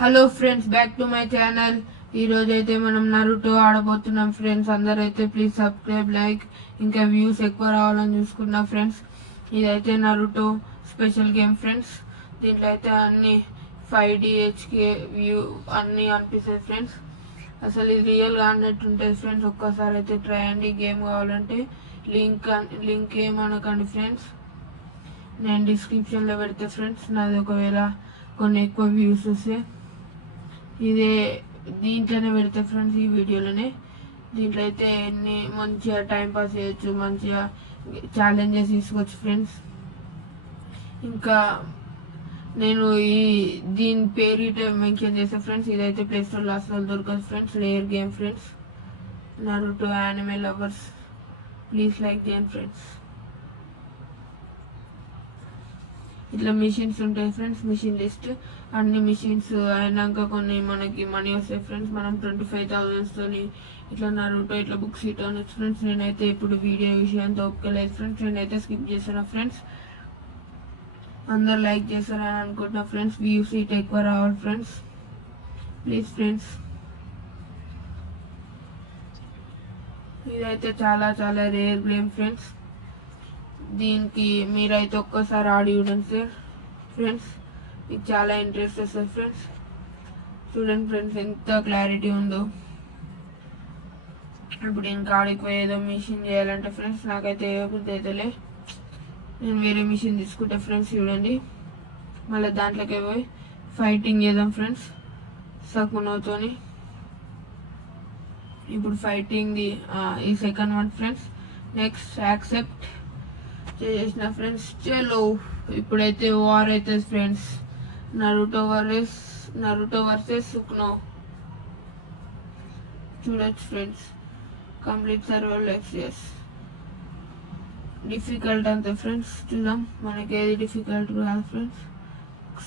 Hello friends, back to my channel. ఈరోజు అయితే మనం నరుటో ఆడబోతున్నాం ఫ్రెండ్స్. అందరైతే ప్లీజ్ సబ్స్క్రైబ్, లైక్, ఇంకా వ్యూస్ ఎక్కువ రావాలని చూసుకున్నా ఫ్రెండ్స్. ఇదైతే నరుటో స్పెషల్ గేమ్ ఫ్రెండ్స్. దీంట్లో అయితే అన్ని 5DHK వ్యూ అన్నీ అనిపిస్తాయి ఫ్రెండ్స్. అసలు ఇది రియల్గా అన్నట్టు ఉంటుంది ఫ్రెండ్స్. ఒక్కసారి అయితే ట్రై అండి. గేమ్ కావాలంటే లింక్ ఏమనకండి ఫ్రెండ్స్, నేను డిస్క్రిప్షన్లో పెడతా ఫ్రెండ్స్. నాది ఒకవేళ కొన్ని ఎక్కువ వ్యూస్ వస్తే ఇదే దీంట్లోనే పెడతా ఫ్రెండ్స్, ఈ వీడియోలోనే. దీంట్లో అయితే ఎన్ని మంచిగా టైంపాస్ చేయొచ్చు, మంచిగా ఛాలెంజెస్ తీసుకోవచ్చు ఫ్రెండ్స్. ఇంకా నేను దీని పేరు ఇటే మెన్షన్ చేస్తా ఫ్రెండ్స్. ఇదైతే ప్లేస్టోర్లో అసలు దొరకదు friends. Layer game friends. Naruto anime lovers please like చేయండి ఫ్రెండ్స్. ఇట్లా మిషన్స్ ఉంటాయి ఫ్రెండ్స్. మిషన్ లిస్ట్ అన్ని మిషన్స్ అయినాక కొన్ని మనకి మనీ వస్తాయి ఫ్రెండ్స్. మనం 25,000 ఇట్లా నరుటో ఇట్లా బుక్స్ ఇట్లా అనొచ్చు ఫ్రెండ్స్. నేనైతే ఇప్పుడు వీడియో విషయంతో ఒప్పుకోలేదు ఫ్రెండ్స్. నేనైతే స్కిప్ చేస్తున్నా ఫ్రెండ్స్. అందరు లైక్ చేస్తారని అనుకుంటున్నా ఫ్రెండ్స్. వ్యూస్ ఇట్ ఎక్కువ రావాలి ఫ్రెండ్స్, ప్లీజ్ ఫ్రెండ్స్. ఇదైతే చాలా చాలా రేర్ గేమ్ ఫ్రెండ్స్. దీనికి మీరైతే ఒక్కసారి ఆడి చూడండి సార్ ఫ్రెండ్స్. మీకు చాలా ఇంట్రెస్ట్ వస్తుంది ఫ్రెండ్స్. చూడండి ఫ్రెండ్స్ ఎంత క్లారిటీ ఉందో. ఇప్పుడు ఇంకా ఆడిపోయి ఏదో మిషన్ చేయాలంటే ఫ్రెండ్స్ నాకైతే ఏ బుద్ధి అయితేలే. నేను వేరే మిషన్ తీసుకుంటా ఫ్రెండ్స్. చూడండి, మళ్ళీ దాంట్లోకి పోయి ఫైటింగ్ చేద్దాం ఫ్రెండ్స్ సకునోతోని. ఇప్పుడు ఫైటింగ్ది ఈ second one friends. Next accept చేసిన ఫ్రెండ్స్. చలో ఇప్పుడైతే వార్ అవుతుంది ఫ్రెండ్స్. Naruto versus Sukuna. చూడొచ్చు friends. Complete survival XS difficult అంతే ఫ్రెండ్స్. చూద్దాం మనకి ఏది డిఫికల్ట్ కాదు ఫ్రెండ్స్.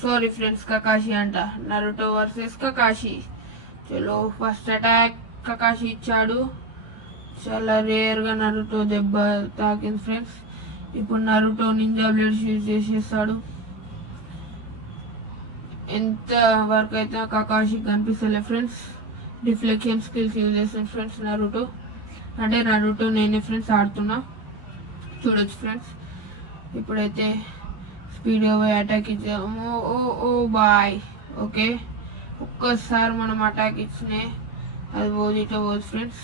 సారీ ఫ్రెండ్స్, కకాషి అంట. Naruto versus Kakashi. చలో ఫస్ట్ అటాక్ కకాషి ఇచ్చాడు. చాలా రేర్గా నరుటో దెబ్బ తాకింది ఫ్రెండ్స్. ఇప్పుడు నరుటో నింజా బ్లేడ్స్ యూజ్ చేసేస్తాడు. ఎంత వరకు అయితే కకాషి కనిపిస్తలే ఫ్రెండ్స్. డిఫ్లెక్షన్ స్కిల్స్ యూజ్ చేస్తాడు ఫ్రెండ్స్ నరుటో. అంటే నరుటో నేనే ఫ్రెండ్స్ ఆడుతున్నా. చూడొచ్చు ఫ్రెండ్స్. ఇప్పుడైతే స్పీడ్గా పోయి అటాక్ ఇచ్చాము. ఓ ఓ బాయ్. ఓకే, ఒక్కసారి మనం అటాక్ ఇచ్చినే అది పోదు, ఇటో పోదు friends.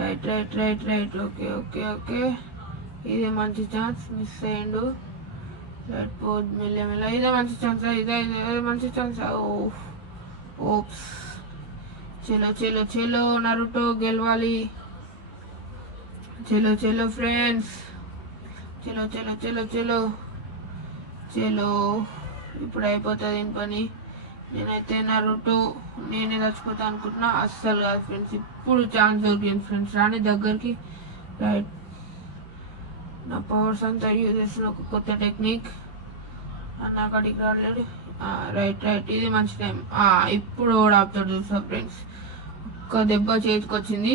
Right right right right. Okay okay okay, ఇదే మంచి ఛాన్స్. మిస్ అయ్యిండు. రైట్ పోదు మెల్లమెల్ల. ఇదే మంచి ఛాన్స్, ఇదే మంచి ఛాన్స్. ఓప్స్. చలో చలో చలో నరుటో గెలవాలి. చలో చలో ఫ్రెండ్స్, చలో చలో చలో చలో చలో. ఇప్పుడు అయిపోతుంది దీని పని. నేనైతే నరుటో నేనే చచ్చిపోతా అనుకుంటున్నా. అస్సలు కాదు ఫ్రెండ్స్. ఇప్పుడు ఛాన్స్ దొరికింది ఫ్రెండ్స్. రాని దగ్గరికి. రైట్, నా పవర్స్ అంతా యూజ్ చేసిన ఒక కొత్త టెక్నిక్. అన్న అక్కడికి రాలేడు. రైట్ రైట్, ఇది మంచి టైం. ఇప్పుడు కూడా ఆపుతాడు చూసా ఫ్రెండ్స్. ఒక్క దెబ్బ చేతికి వచ్చింది.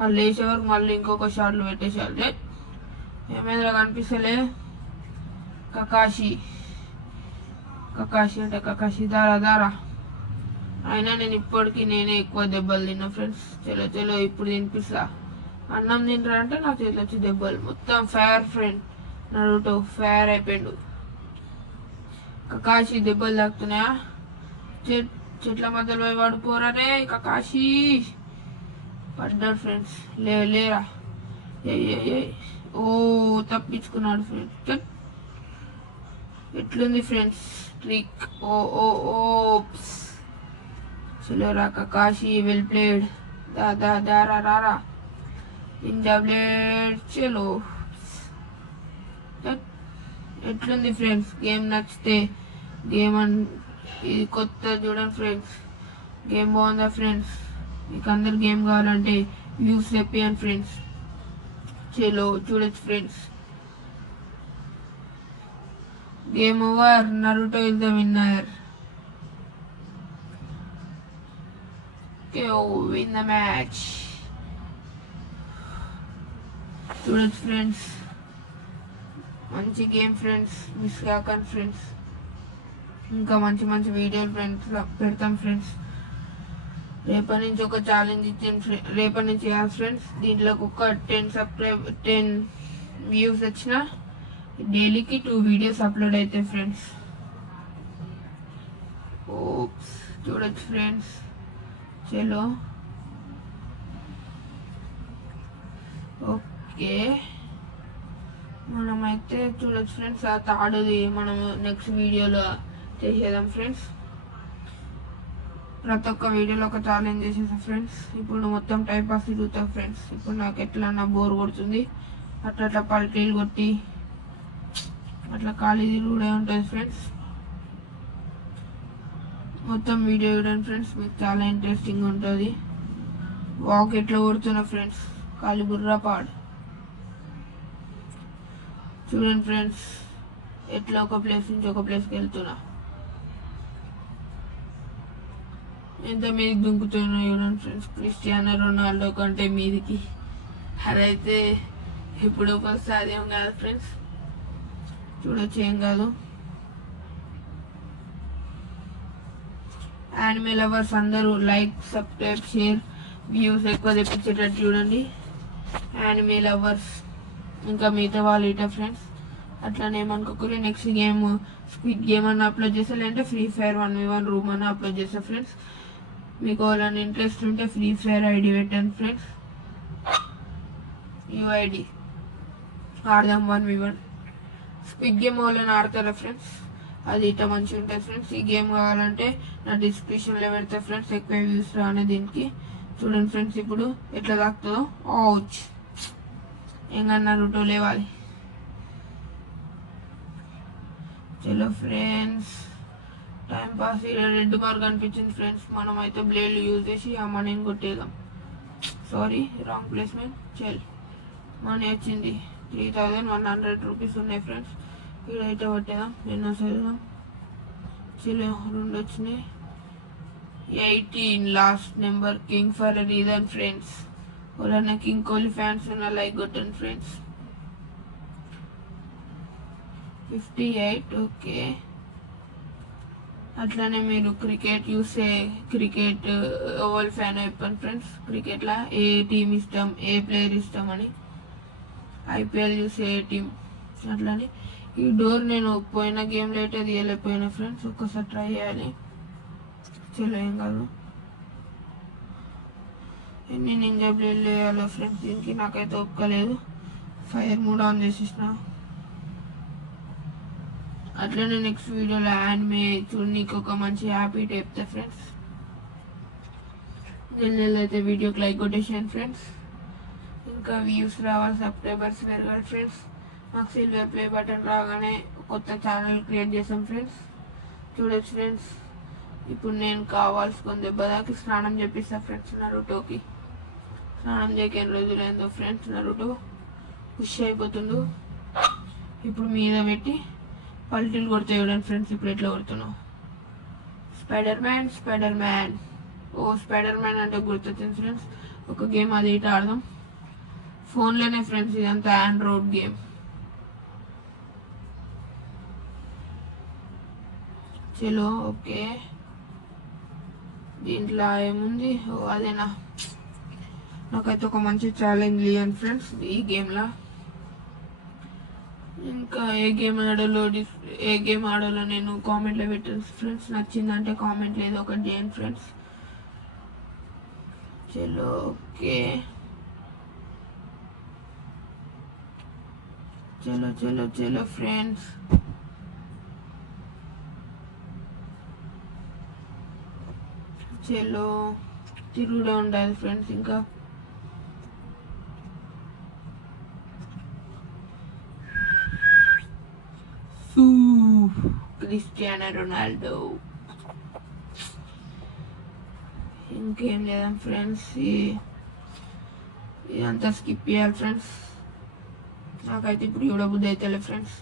అది లేచే వరకు మళ్ళీ ఇంకొక షాట్లు పెట్టేసారు. ఏమైనా కనిపిస్తలే. కకాషి అంటే కకాషి దారా దారా. అయినా నేను ఇప్పటికీ నేనే ఎక్కువ దెబ్బలు తిన్నా ఫ్రెండ్స్. చలో చలో ఇప్పుడు తినిపిస్తా. అన్నం తింటారా అంటే నా చేతిలో వచ్చి దెబ్బలు. మొత్తం ఫైర్ ఫ్రెండ్. నరుటో ఫైర్ అయిపోయాడు. కకాషి దెబ్బలు తాకుతున్నాయా? చెట్ల మధ్యలో పోయి పడిపోరానే కకాషి. పడ్డాడు ఫ్రెండ్స్. లేరా. ఓ తప్పించుకున్నాడు ఫ్రెండ్స్. ఎట్లుంది ఫ్రెండ్స్ ట్రిక్? ఓ ఓ ఓప్స్. చలోరా కకాషి, వెల్ ప్లేడ్. దారా రారా నింజా బ్లేడ్. చలో. ఎట్లుంది ఫ్రెండ్స్? గేమ్ నచ్చితే ఇది కొత్త చూడండి ఫ్రెండ్స్. గేమ్ బాగుందా ఫ్రెండ్స్? మీకు అందరు గేమ్ కావాలంటే వ్యూస్ చెప్పాను ఫ్రెండ్స్. చలో చూడొచ్చు friends. Game over. Naruto is the winner. Win the match. చూడొచ్చు ఫ్రెండ్స్. మంచి గేమ్ ఫ్రెండ్స్, మిస్ కాకండి ఫ్రెండ్స్. ఇంకా మంచి మంచి వీడియోలు ఫ్రెండ్స్ పెడతాం ఫ్రెండ్స్. రేపటి నుంచి ఒక ఛాలెంజ్ ఇచ్చాను, రేపటి నుంచి కాదు ఫ్రెండ్స్, దీంట్లోకి ఒక 10 వ్యూస్ వచ్చిన డైలీకి 2 వీడియోస్ అప్లోడ్ అవుతాయి ఫ్రెండ్స్. ఓప్స్ చూడొచ్చు ఫ్రెండ్స్. చలో ఓకే, మనమైతే చూడొచ్చు ఫ్రెండ్స్. ఆ తాడుది మనం నెక్స్ట్ వీడియోలో చేసేద్దాం ఫ్రెండ్స్. ప్రతి ఒక్క వీడియోలో ఒక ఛాలెంజ్ చేసేసాం ఫ్రెండ్స్. ఇప్పుడు మొత్తం టైం పాస్ తిరుగుతాం ఫ్రెండ్స్. ఇప్పుడు నాకు ఎట్లా బోర్ కొడుతుంది, అట్లా పల్టీలు కొట్టి అట్లా ఖాళీ తిరుగుడే ఉంటుంది ఫ్రెండ్స్. మొత్తం వీడియో చూడండి ఫ్రెండ్స్, మీకు చాలా ఇంట్రెస్టింగ్ ఉంటుంది. వాక్ ఎట్లా కొడుతున్నా ఫ్రెండ్స్, ఖాళీ బుర్రా పాడు. చూడండి ఫ్రెండ్స్, ఎట్లా ఒక ప్లేస్ నుంచి ఒక ప్లేస్కి వెళ్తున్నా, ఎంత మీదికి దుంకుతున్నా చూడండి ఫ్రెండ్స్. క్రిస్టియానో రొనాల్డో కంటే మీదికి. అదైతే ఇప్పుడు సాధ్యం కాదు ఫ్రెండ్స్, చూడొచ్చు, ఏం కాదు. యానిమే లవర్స్ అందరూ లైక్, సబ్స్క్రైబ్, షేర్, వ్యూస్ ఎక్కువ తెప్పించేటట్టు చూడండి యానిమే లవర్స్. ఇంకా మిగతా వాళ్ళు ఇట ఫ్రెండ్స్ అట్లానే ఏమనుకోకూడదు. నెక్స్ట్ గేమ్ స్క్విడ్ గేమ్ అని అప్లోడ్ చేస్తా, లేదంటే ఫ్రీ ఫైర్ 1v1 రూమ్ అని అప్లోడ్ చేస్తా ఫ్రెండ్స్. మీకు వాళ్ళని ఇంట్రెస్ట్ ఉంటే ఫ్రీ ఫైర్ ఐడి పెట్టండి ఫ్రెండ్స్, యూఐడి ఆడదాం 1v1. స్క్విడ్ గేమ్ వాళ్ళని ఆడతారా ఫ్రెండ్స్, అది ఇట్లా మంచిగా ఉంటుంది ఫ్రెండ్స్. ఈ గేమ్ కావాలంటే నా డిస్క్రిప్షన్లో పెడతా ఫ్రెండ్స్, ఎక్కువ వ్యూస్ రానే దీనికి. చూడండి ఫ్రెండ్స్ ఇప్పుడు ఎట్లా తాకుతుందో. ఆచ్, ఏంకన్నా రూటో లేవాలి. చలో friends, time pass. Red mark అనిపించింది ఫ్రెండ్స్, మనం అయితే బ్లేడ్లు యూజ్ చేసి ఆ మనీని కొట్టేద్దాం. Sorry, wrong placement. చల్, మనీ వచ్చింది 3100 రూపీస్ ఉన్నాయి ఫ్రెండ్స్. ఇక్కడైతే కొట్టేద్దాం, ఎన్నో చదువుదాం. చలో 2 వచ్చినాయి. 18 last number, king for reason friends. ఎవరైనా కింగ్ కోహ్లీ ఫ్యాన్స్ ఉన్న లైక్ కొట్టండి ఫ్రెండ్స్. 58. ఓకే, అట్లానే మీరు క్రికెట్ చూస్తే క్రికెట్ ఓవల్ ఫ్యాన్ అయిపోయింది ఫ్రెండ్స్. క్రికెట్లో ఏ టీం ఇష్టం, ఏ ప్లేయర్ ఇష్టం అని. ఐపీఎల్ చూస్తే ఏ టీం. అట్లానే ఈ డోర్ నేను పోయిన గేమ్లో అయితే తీయలేకపోయినా ఫ్రెండ్స్, ఒక్కసారి ట్రై చేయాలి. చలో, ఏం కాదు. ఎన్ని నింజా బ్లేడ్లు వేయాలో ఫ్రెండ్స్ దీనికి, నాకైతే ఒప్పుకోలేదు. ఫైర్ మూడ్ ఆన్ చేసేసిన. అట్లనే నెక్స్ట్ వీడియోలో యానిమే చూడనీకి ఒక మంచి హ్యాపీ చెప్తా ఫ్రెండ్స్. నెల అయితే వీడియోకి లైక్ కొట్టేసాను ఫ్రెండ్స్. ఇంకా వ్యూస్ రావాలి, సబ్స్క్రైబర్స్ పెరగాలి ఫ్రెండ్స్. మాకు సిల్వర్ ప్లే బటన్ రాగానే కొత్త ఛానల్ క్రియేట్ చేసాం ఫ్రెండ్స్. చూడొచ్చు ఫ్రెండ్స్, ఇప్పుడు నేను కావాల్సుకుని దెబ్బదాకి స్నానం చేపిస్తా ఫ్రెండ్స్. నరుటోకి స్నానం చేయక ఎన్ని రోజులైందో ఫ్రెండ్స్. నరుటో ఖుషి అయిపోతుండు. ఇప్పుడు మీద పెట్టి పల్టీలు కొడితే చూడండి ఫ్రెండ్స్, ఇప్పుడు ఎట్లా కొడుతున్నావు. Spider man. ఓ, స్పైడర్ మ్యాన్ అంటే గుర్తొచ్చింది ఫ్రెండ్స్, ఒక గేమ్ అది ఇటు ఆడదాం. ఫోన్లోనే ఫ్రెండ్స్, ఇదంతా ఆండ్రాయిడ్ గేమ్. చలో ఓకే, దీంట్లో ఏముంది. ఓ అదేనా, నాకైతే ఒక మంచి ఛాలెంజ్ ఇవ్వండి ఫ్రెండ్స్ ఈ గేమ్లో. ఇంకా ఏ గేమ్ ఆడాలో నేను కామెంట్లో పెట్టాను ఫ్రెండ్స్. నచ్చిందంటే కామెంట్లో ఏదో ఒకటి చేయండి ఫ్రెండ్స్. చలో ఓకే, చలో ఫ్రెండ్స్. చలో తిరుగుడే ఉండాలి ఫ్రెండ్స్. ఇంకా క్రిస్టియానో రొనాల్డో. ఇంకేం లేదా ఫ్రెండ్స్, ఇదంతా స్కిప్ చేయాలి ఫ్రెండ్స్. నాకైతే ఇప్పుడు చూడబుద్ధి అవుతలే ఫ్రెండ్స్.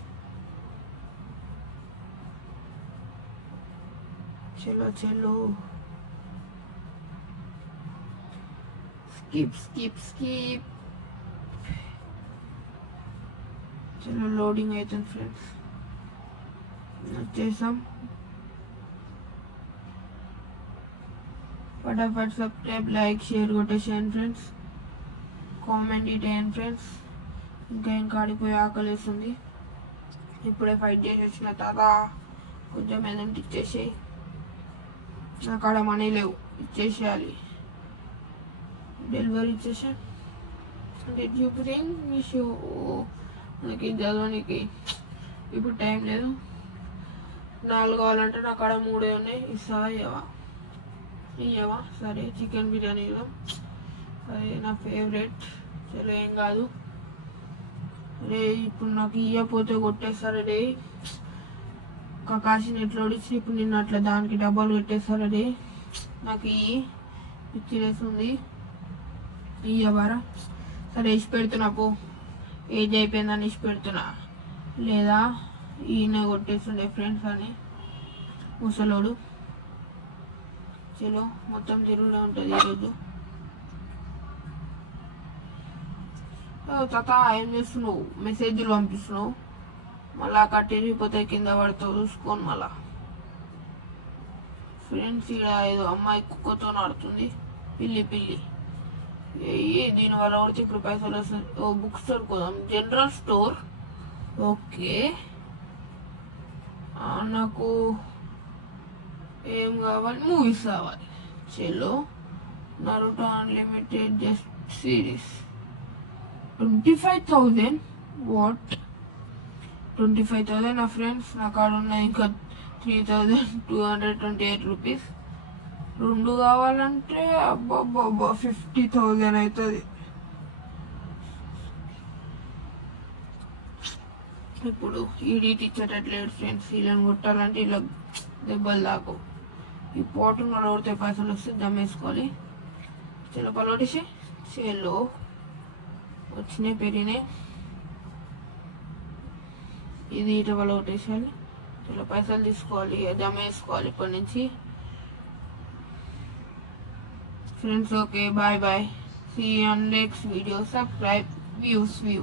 చలో స్కిప్. చలో లోడింగ్ అవుతుంది ఫ్రెండ్స్. వచ్చేసాం. ఫటాఫట్ సబ్స్క్రైబ్ లైక్ షేర్ కొట్టేసేయండి ఫ్రెండ్స్, కామెంట్ ఇటేయండి ఫ్రెండ్స్. ఇంకా ఆడిపోయి ఆకలేస్తుంది. ఇప్పుడే ఫైట్ చేసి వచ్చిన తాత, కొంచెం ఏదంటే ఇచ్చేసేయి, నాకు ఆడ మనీ లేవు, ఇచ్చేసేయాలి. డెలివరీ ఇచ్చేసా. Did you bring me shoe? మనకి చదవనికి ఇప్పుడు టైం లేదు. 4 కావాలంటే నాకు ఆడ 3 ఉన్నాయి. ఇయ్యవా? సరే, చికెన్ బిర్యానీ కదా, సరే, నా ఫేవరెట్. చలో, ఏం కాదు రే. ఇప్పుడు నాకు ఇయ్యపోతే కొట్టేస్తారా రే. కాశీని ఎట్లా ఓడించి ఇప్పుడు నిన్ను అట్లా దానికి డబ్బాలు పెట్టేస్తారా రే. నాకు పిచ్చిలేస్తుంది. ఇయ్యవారా? సరే, ఇచ్చి పెడుతున్నా పో. ఏజ్ అయిపోయిందని ఇచ్చి పెడుతున్నా, లేదా ఈయన కొట్టేస్తుండే ఫ్రెండ్స్ అని ముసలోడు. చలో, మొత్తం తిరుగుతూ ఉంటుంది ఈరోజు. తాత, ఏం చేస్తున్నావు? మెసేజ్లు పంపిస్తున్నావు, మళ్ళా కట్టిరిగిపోతే కింద పడతావు, చూసుకొని మళ్ళా. ఫ్రెండ్స్, ఇక్కడ ఏదో అమ్మాయి కుక్కతో ఆడుతుంది, పిల్లి. దీనివల్ల కొడితే ఇప్పుడు పైసలు వస్తుంది. ఓ, బుక్ స్టోర్ పోదాం. General store. ఓకే, నాకు ఏం కావాలి? మూవీస్ కావాలి. చలో, Naruto unlimited just series. 25,000. What? 25,000 నా ఫ్రెండ్స్. నా కాడ ఉన్నాయి ఇంకా 3,228 రూపీస్. 2 కావాలంటే అబ్బాబ్బా 50,000 అవుతుంది. ఇప్పుడు ఈడీట్ ఇచ్చేటట్లేదు ఫ్రెండ్స్. వీళ్ళని కొట్టాలంటే ఇలా దెబ్బలు దాకు. ఈ పోటు కొడితే పైసలు వస్తే దమ్మేసుకోవాలి. చలో, పలోటేసి. చలో, వచ్చినాయి, పెరిగినాయి. ఇది ఇట పలోటేసాలి. చలో, పైసలు తీసుకోవాలి, జమ వేసుకోవాలి ఇప్పటి నుంచి friends. Okay, bye. See you on next video. Subscribe, view.